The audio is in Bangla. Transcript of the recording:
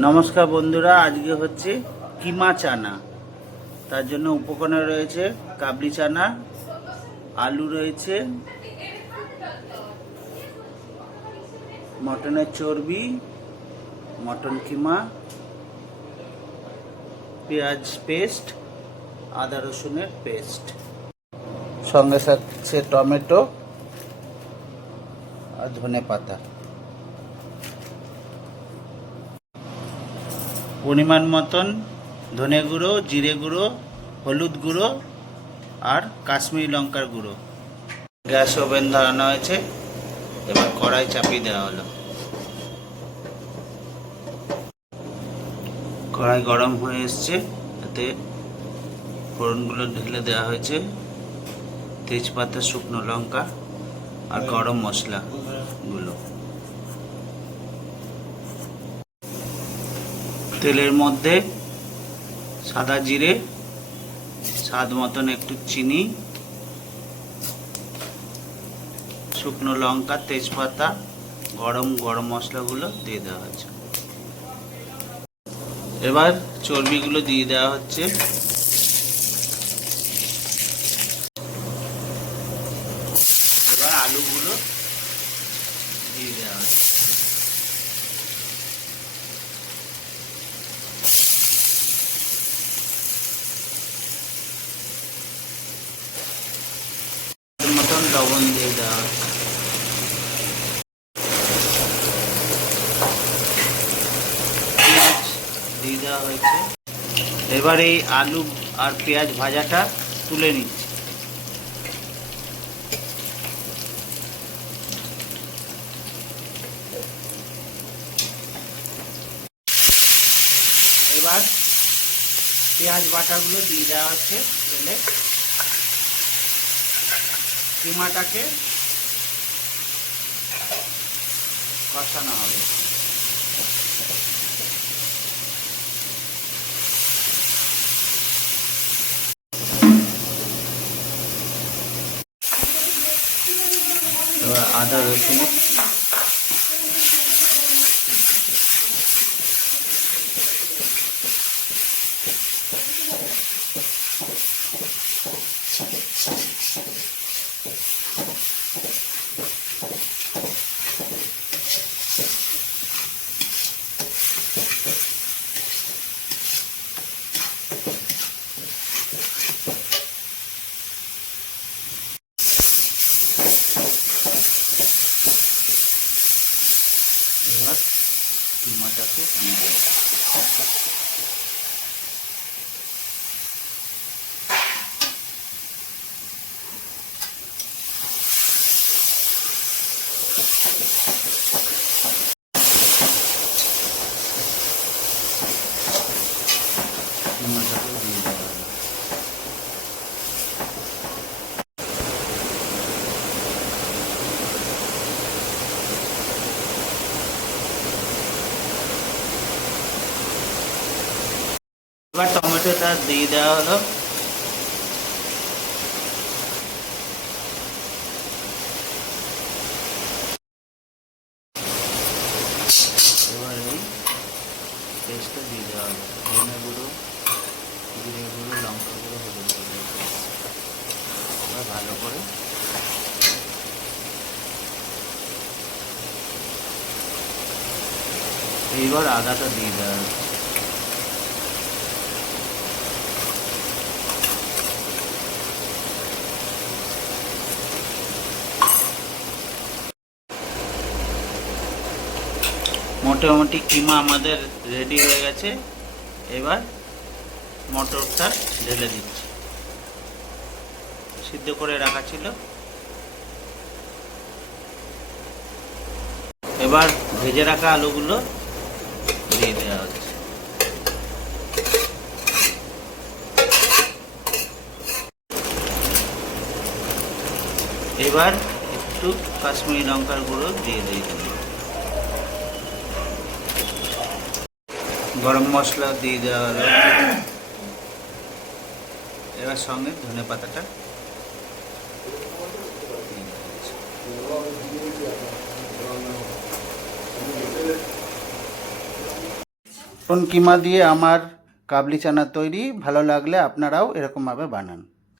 নমস্কার বন্ধুরা, আজকে হচ্ছে কিমা চানা। তার জন্য উপকরণে রয়েছে কাবলি চানা, আলু রয়েছে, মটনের চর্বি, মটন কিমা, পেঁয়াজ পেস্ট, আদা রসুনের পেস্ট, সঙ্গে সাথে টমেটো আর ধনে পাতা। পরিমাণ মতন ধনে গুঁড়ো, জিরে গুঁড়ো, হলুদ গুঁড়ো আর কাশ্মীরি লঙ্কার গুঁড়ো। গ্যাস ওভেন ধরানো হয়েছে, এবার কড়াই চাপিয়ে দেওয়া হলো। কড়াই গরম হয়ে এসছে, তাতে ফোড়নগুলো ঢেলে দেওয়া হয়েছে, তেজপাতা, শুকনো লঙ্কা আর গরম মশলাগুলো। তেলের মধ্যে সাদা জিরে, স্বাদ মতন একটু চিনি, শুকনো লঙ্কা, তেজপাতা, গরম মশলাগুলো দিয়ে দেওয়া হচ্ছে। এবার চর্বিগুলো দিয়ে দেওয়া হচ্ছে। এবার আলুগুলো দিয়ে দেওয়া হচ্ছে। মতন লবণ দিয়ে দেওয়া হচ্ছে। পেঁয়াজ দিয়ে দেওয়া হয়েছে। এবার এই আলু আর পেঁয়াজ ভাজাটা তুলে নিচ্ছি। এবার পেঁয়াজ বাটাগুলো দিয়ে দেওয়া হচ্ছে তেলে। কিমাটাকে কষানো হবে। এবার আদা রসুন এবার কিমাটাকে দিয়ে দেব। কিমাটাকে দিয়ে দেওয়া হলো। এবার টমেটোটা দিয়ে দেওয়া হলো। এবার এই পেস্টটা দিয়ে দেওয়া হলো। ধনে গুঁড়ো, জিরে গুঁড়ো, লঙ্কা গুঁড়ো, হলুদ গুঁড়ো। এবার ভালো করে এইবার আদাটা দিয়ে দেওয়া হলো। মোটামুটি কিমা আমাদের রেডি হয়ে গেছে। এবার মটরটা ঢেলে দিচ্ছি। সিদ্ধ করে রাখা ছিল। এবার ভেজে রাখা আলুগুলো দিয়ে দেওয়া হচ্ছে। এবার একটু কাশ্মীরি লঙ্কার গুঁড়ো দিয়ে দিলাম। গরম মশলা দিয়ে দেওয়া হলো। এবার সঙ্গে ধনে পাতাটা ফোড়ন কিমা দিয়ে আমার কাবলি চানা তৈরি। ভালো লাগলে আপনারাও এরকমভাবে বানান।